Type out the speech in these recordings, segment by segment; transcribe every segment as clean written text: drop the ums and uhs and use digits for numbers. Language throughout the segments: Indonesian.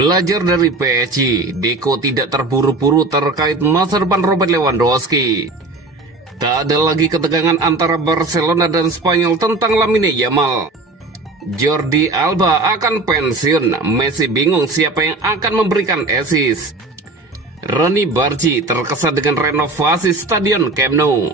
Belajar dari PSG, Deco tidak terburu-buru terkait masa depan Robert Lewandowski. Tak ada lagi ketegangan antara Barcelona dan Spanyol tentang Lamine Yamal. Jordi Alba akan pensiun, Messi bingung siapa yang akan memberikan assist. Ronny Bargi terkesan dengan renovasi Stadion Camp Nou.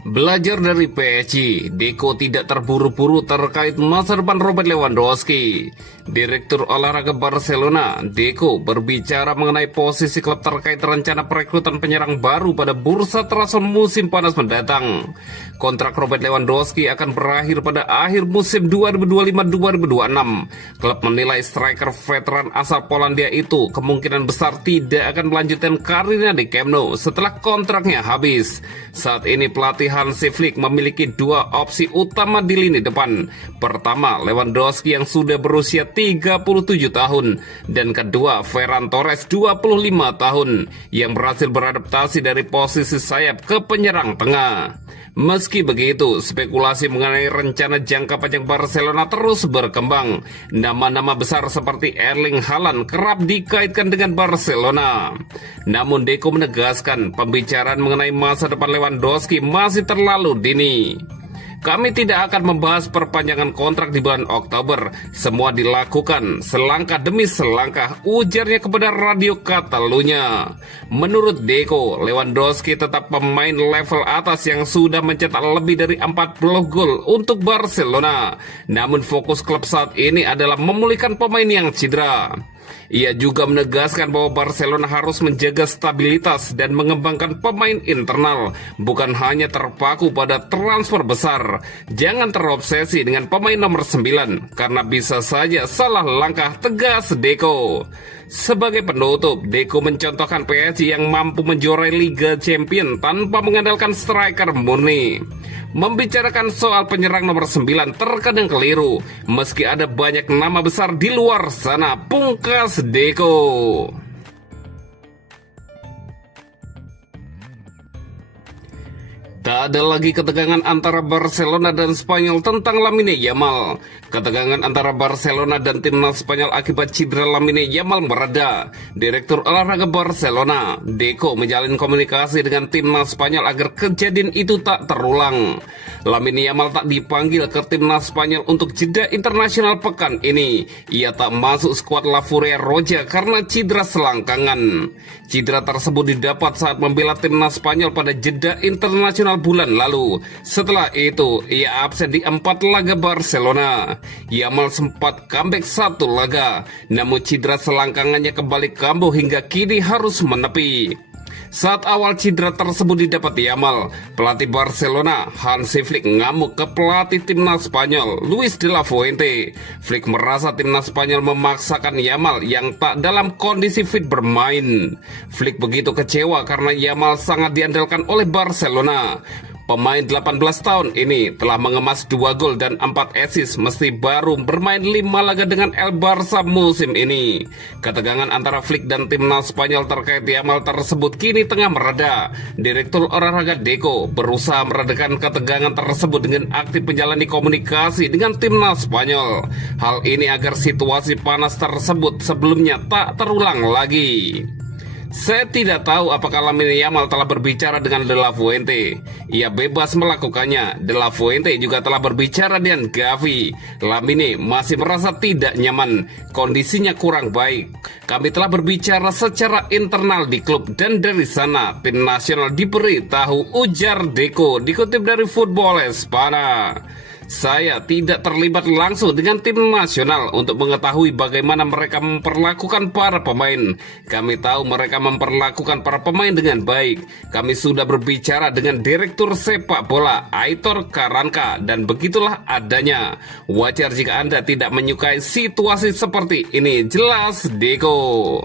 Belajar dari PSG, Deco tidak terburu-buru terkait masa depan Robert Lewandowski. Direktur olahraga Barcelona, Deco, berbicara mengenai posisi klub terkait rencana perekrutan penyerang baru pada bursa transfer musim panas mendatang. Kontrak Robert Lewandowski akan berakhir pada akhir musim 2025-2026. Klub menilai striker veteran asal Polandia itu kemungkinan besar tidak akan melanjutkan karirnya di Camp Nou setelah kontraknya habis. Saat ini pelatih Hansi Flick memiliki dua opsi utama di lini depan. Pertama, Lewandowski yang sudah berusia 37 tahun, dan kedua, Ferran Torres 25 tahun yang berhasil beradaptasi dari posisi sayap ke penyerang tengah. Meski begitu, spekulasi mengenai rencana jangka panjang Barcelona terus berkembang. Nama-nama besar seperti Erling Haaland kerap dikaitkan dengan Barcelona. Namun Deco menegaskan pembicaraan mengenai masa depan Lewandowski masih terlalu dini. Kami tidak akan membahas perpanjangan kontrak di bulan Oktober. Semua dilakukan selangkah demi selangkah, ujarnya kepada Radio Catalunya. Menurut Deco, Lewandowski tetap pemain level atas yang sudah mencetak lebih dari 40 gol untuk Barcelona. Namun fokus klub saat ini adalah memulihkan pemain yang cedera. Ia juga menegaskan bahwa Barcelona harus menjaga stabilitas dan mengembangkan pemain internal, bukan hanya terpaku pada transfer besar. Jangan terobsesi dengan pemain nomor 9, karena bisa saja salah langkah, tegas Deco. Sebagai penutup, Deco mencontohkan PSG yang mampu menjuarai Liga Champions tanpa mengandalkan striker murni. Membicarakan soal penyerang nomor 9 terkadang keliru, meski ada banyak nama besar di luar sana, pungkas Deco. Tak ada lagi ketegangan antara Barcelona dan Spanyol tentang Lamine Yamal. Ketegangan antara Barcelona dan timnas Spanyol akibat cedera Lamine Yamal mereda. Direktur olahraga Barcelona, Deco, menjalin komunikasi dengan timnas Spanyol agar kejadian itu tak terulang. Lamine Yamal tak dipanggil ke timnas Spanyol untuk jeda internasional pekan ini. Ia tak masuk skuad La Furia Roja karena cedera selangkangan. Cedera tersebut didapat saat membela timnas Spanyol pada jeda internasional bulan lalu. Setelah itu, ia absen di 4 laga Barcelona. Yamal sempat comeback 1 laga, namun cedera selangkangannya kembali kambuh hingga kini harus menepi. Saat awal cedera tersebut didapat Yamal, pelatih Barcelona Hansi Flick ngamuk ke pelatih timnas Spanyol Luis de la Fuente. Flick merasa timnas Spanyol memaksakan Yamal yang tak dalam kondisi fit bermain. Flick begitu kecewa karena Yamal sangat diandalkan oleh Barcelona. Pemain 18 tahun ini telah mengemas 2 gol dan 4 assist meski baru bermain 5 laga dengan El Barça musim ini. Ketegangan antara Flick dan timnas Spanyol terkait Yamal tersebut kini tengah mereda. Direktur olahraga Deco berusaha meredakan ketegangan tersebut dengan aktif menjalani komunikasi dengan timnas Spanyol. Hal ini agar situasi panas tersebut sebelumnya tak terulang lagi. Saya tidak tahu apakah Lamine Yamal telah berbicara dengan De La Fuente. Ia bebas melakukannya. De La Fuente juga telah berbicara dengan Gavi. Lamine masih merasa tidak nyaman. Kondisinya kurang baik. Kami telah berbicara secara internal di klub dan dari sana tim nasional diberitahu, ujar Deco, dikutip dari Football Espana. Saya tidak terlibat langsung dengan tim nasional untuk mengetahui bagaimana mereka memperlakukan para pemain. Kami tahu mereka memperlakukan para pemain dengan baik. Kami sudah berbicara dengan direktur sepak bola Aitor Karanka dan begitulah adanya. Wajar jika Anda tidak menyukai situasi seperti ini, jelas Deco.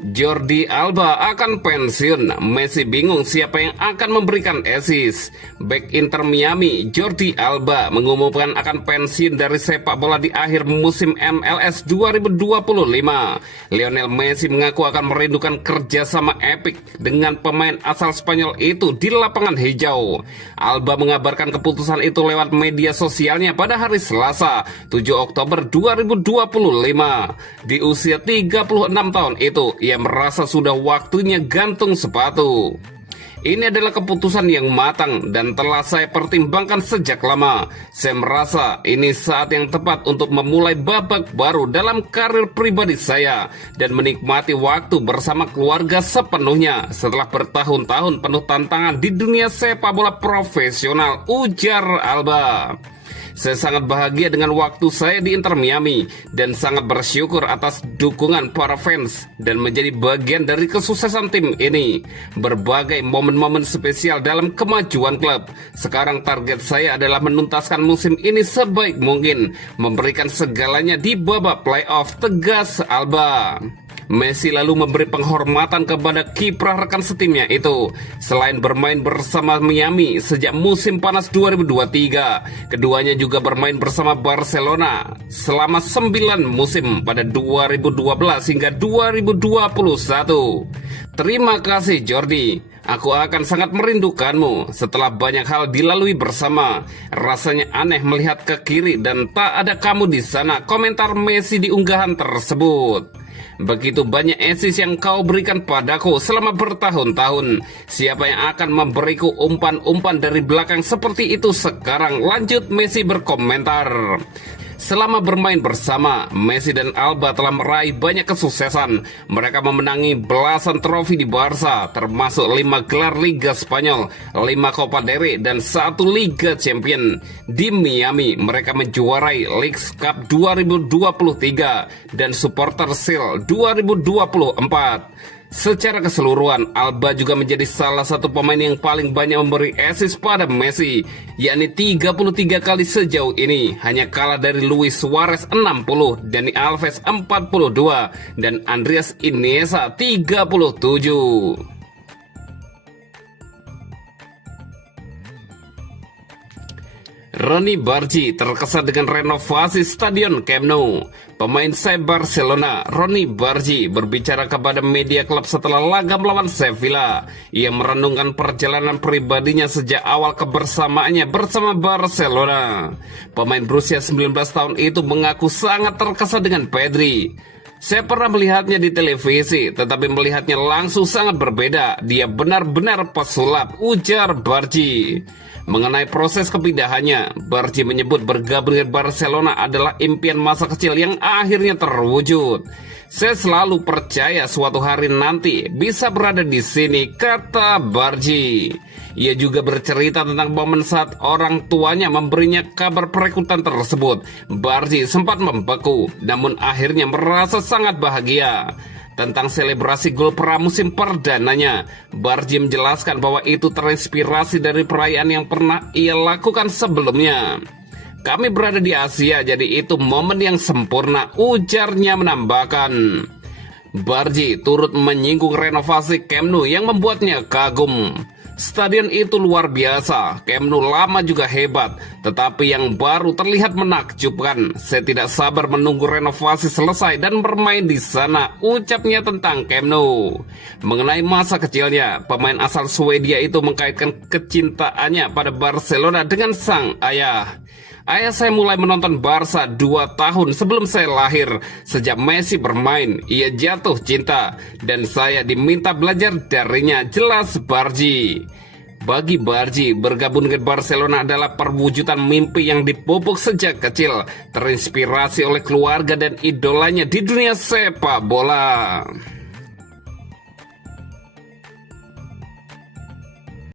Jordi Alba akan pensiun, Messi bingung siapa yang akan memberikan assist. Bek Inter Miami, Jordi Alba mengumumkan akan pensiun dari sepak bola di akhir musim MLS 2025. Lionel Messi mengaku akan merindukan kerjasama epik dengan pemain asal Spanyol itu di lapangan hijau. Alba mengabarkan keputusan itu lewat media sosialnya pada hari Selasa, 7 Oktober 2025. Di usia 36 tahun itu, ia merasa sudah waktunya gantung sepatu. Ini adalah keputusan yang matang dan telah saya pertimbangkan sejak lama. Saya merasa ini saat yang tepat untuk memulai babak baru dalam karir pribadi saya dan menikmati waktu bersama keluarga sepenuhnya setelah bertahun-tahun penuh tantangan di dunia sepak bola profesional, ujar Alba. Saya sangat bahagia dengan waktu saya di Inter Miami dan sangat bersyukur atas dukungan para fans dan menjadi bagian dari kesuksesan tim ini. Berbagai momen-momen spesial dalam kemajuan klub. Sekarang target saya adalah menuntaskan musim ini sebaik mungkin, memberikan segalanya di babak playoff, tegas Alba. Messi lalu memberi penghormatan kepada kiprah rekan setimnya itu. Selain bermain bersama Miami sejak musim panas 2023, keduanya juga bermain bersama Barcelona selama 9 musim pada 2012 hingga 2021. Terima kasih Jordi. Aku akan sangat merindukanmu setelah banyak hal dilalui bersama. Rasanya aneh melihat ke kiri dan tak ada kamu di sana, komentar Messi di unggahan tersebut. Begitu banyak assist yang kau berikan padaku selama bertahun-tahun. Siapa yang akan memberiku umpan-umpan dari belakang seperti itu sekarang? Lanjut Messi berkomentar. Selama bermain bersama, Messi dan Alba telah meraih banyak kesuksesan. Mereka memenangi belasan trofi di Barca, termasuk 5 gelar Liga Spanyol, 5 Copa del Rey, dan 1 Liga Champion. Di Miami, mereka menjuarai Leagues Cup 2023 dan Supporters Shield 2024. Secara keseluruhan, Alba juga menjadi salah satu pemain yang paling banyak memberi assist pada Messi, yakni 33 kali sejauh ini, hanya kalah dari Luis Suarez 60, Dani Alves 42, dan Andreas Iniesta 37. Ronny Bargi terkesan dengan renovasi Stadion Camp Nou. Pemain sayap Barcelona, Ronny Bargi, berbicara kepada media klub setelah laga melawan Sevilla. Ia merenungkan perjalanan pribadinya sejak awal kebersamaannya bersama Barcelona. Pemain berusia 19 tahun itu mengaku sangat terkesan dengan Pedri. Saya pernah melihatnya di televisi, tetapi melihatnya langsung sangat berbeda. Dia benar-benar pesulap, ujar Bargi. Mengenai proses kepindahannya, Bargi menyebut bergabung dengan Barcelona adalah impian masa kecil yang akhirnya terwujud. Saya selalu percaya suatu hari nanti bisa berada di sini, kata Bargi. Ia juga bercerita tentang momen saat orang tuanya memberinya kabar perekrutan tersebut. Bargi sempat membeku, namun akhirnya merasa sangat bahagia. Tentang selebrasi gol pramusim perdananya, Bargi menjelaskan bahwa itu terinspirasi dari perayaan yang pernah ia lakukan sebelumnya. Kami berada di Asia, jadi itu momen yang sempurna, ujarnya menambahkan. Bargi turut menyinggung renovasi Camp Nou yang membuatnya kagum. Stadion itu luar biasa, Camp Nou lama juga hebat, tetapi yang baru terlihat menakjubkan. Saya tidak sabar menunggu renovasi selesai dan bermain di sana, ucapnya tentang Camp Nou. Mengenai masa kecilnya, pemain asal Swedia itu mengkaitkan kecintaannya pada Barcelona dengan sang ayah. Ayah saya mulai menonton Barca 2 tahun sebelum saya lahir. Sejak Messi bermain, ia jatuh cinta dan saya diminta belajar darinya, jelas Bargi. Bagi Bargi, bergabung dengan Barcelona adalah perwujudan mimpi yang dipupuk sejak kecil, terinspirasi oleh keluarga dan idolanya di dunia sepak bola.